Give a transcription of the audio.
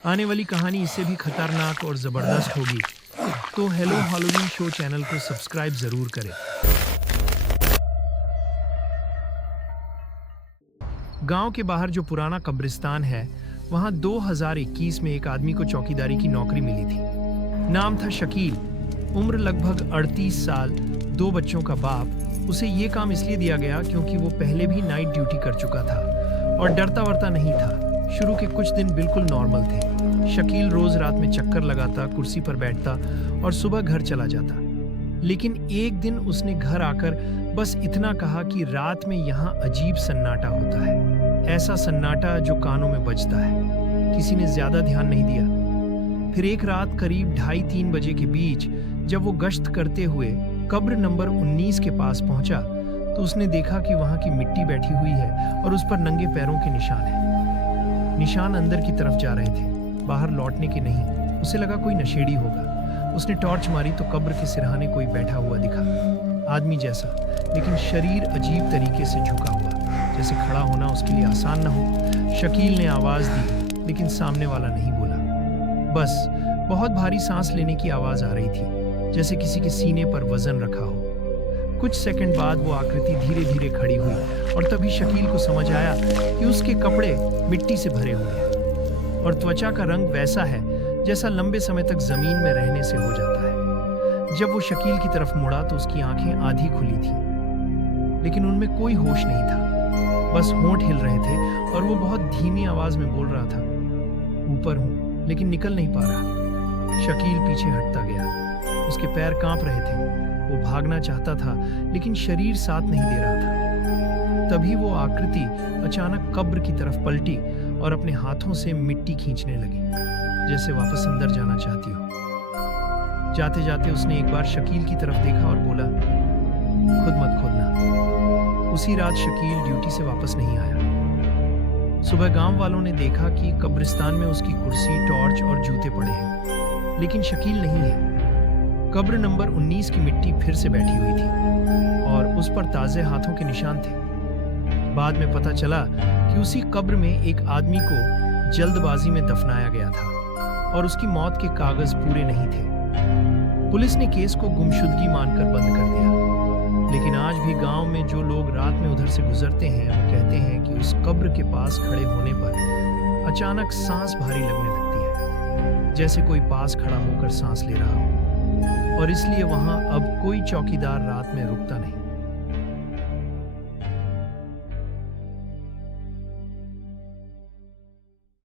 आने वाली कहानी इससे भी खतरनाक और ज़बरदस्त होगी। तो हेलो हॉलोवीन शो चैनल को सब्सक्राइब ज़रूर करें। गांव के बाहर जो पुराना कब्रिस्तान है, वहां 2021 में एक आदमी को चौकीदारी की नौकरी मिली थी। नाम था शकील, उम्र लगभग 38 साल, 2 बच्चों का बाप। उसे ये काम इसलिए दिया गया क्योंकि वो पहले भी नाइट ड्यूटी कर चुका था और डरता वरता नहीं था। शुरू के कुछ दिन बिल्कुल नॉर्मल थे। शकील रोज रात में चक्कर लगाता, कुर्सी पर बैठता और सुबह घर चला जाता। लेकिन एक दिन उसने घर आकर बस इतना कहा कि रात में यहाँ अजीब सन्नाटा होता है, ऐसा सन्नाटा जो कानों में बजता है। किसी ने ज्यादा ध्यान नहीं दिया। फिर एक रात करीब 2:30-3 बजे के बीच जब वो गश्त करते हुए कब्र नंबर 19 के पास पहुंचा तो उसने देखा कि वहां की मिट्टी बैठी हुई है और उस पर नंगे पैरों के निशान हैं। निशान अंदर की तरफ जा रहे थे, बाहर लौटने के नहीं। उसे लगा कोई नशेड़ी होगा। उसने टॉर्च मारी तो कब्र के सिरहाने कोई बैठा हुआ दिखा, आदमी जैसा, लेकिन शरीर अजीब तरीके से झुका हुआ, जैसे खड़ा होना उसके लिए आसान न हो। शकील ने आवाज दी लेकिन सामने वाला नहीं बोला। बस बहुत भारी सांस लेने की आवाज आ रही थी, जैसे किसी के सीने पर वजन रखा हो। कुछ सेकंड बाद वो आकृति धीरे धीरे खड़ी हुई और तभी शकील को समझ आया कि उसके कपड़े मिट्टी से भरे हुए हैं और त्वचा का रंग वैसा है जैसा लंबे समय तक जमीन में रहने से हो जाता है। जब वो शकील की तरफ मुड़ा तो उसकी आंखें आधी खुली थी, लेकिन उनमें कोई होश नहीं था। बस होंठ हिल रहे थे और वो बहुत धीमी आवाज में बोल रहा था, ऊपर हूं लेकिन निकल नहीं पा रहा। शकील पीछे हटता गया। उसके पैर कांप रहे थे। वो भागना चाहता था लेकिन शरीर साथ नहीं दे रहा था। तभी वो आकृति अचानक कब्र की तरफ पलटी और अपने हाथों से मिट्टी खींचने लगी, जैसे वापस अंदर जाना चाहती हो। जाते जाते उसने एक बार शकील की तरफ देखा और बोला, खुद मत खोदना। उसी रात शकील ड्यूटी से वापस नहीं आया। सुबह गांव वालों ने देखा कि कब्रिस्तान में उसकी कुर्सी, टॉर्च और जूते पड़े हैं, लेकिन शकील नहीं है। कब्र नंबर 19 की मिट्टी फिर से बैठी हुई थी और उस पर ताजे हाथों के निशान थे। बाद में पता चला कि उसी कब्र में एक आदमी को जल्दबाजी में दफनाया गया था और उसकी मौत के कागज पूरे नहीं थे। पुलिस ने केस को गुमशुदगी मानकर बंद कर दिया, लेकिन आज भी गांव में जो लोग रात में उधर से गुजरते हैं वो कहते हैं कि उस कब्र के पास खड़े होने पर अचानक सांस भारी लगने लगती है, जैसे कोई पास खड़ा होकर सांस ले रहा हो। और इसलिए वहां अब कोई चौकीदार रात में रुकता नहीं।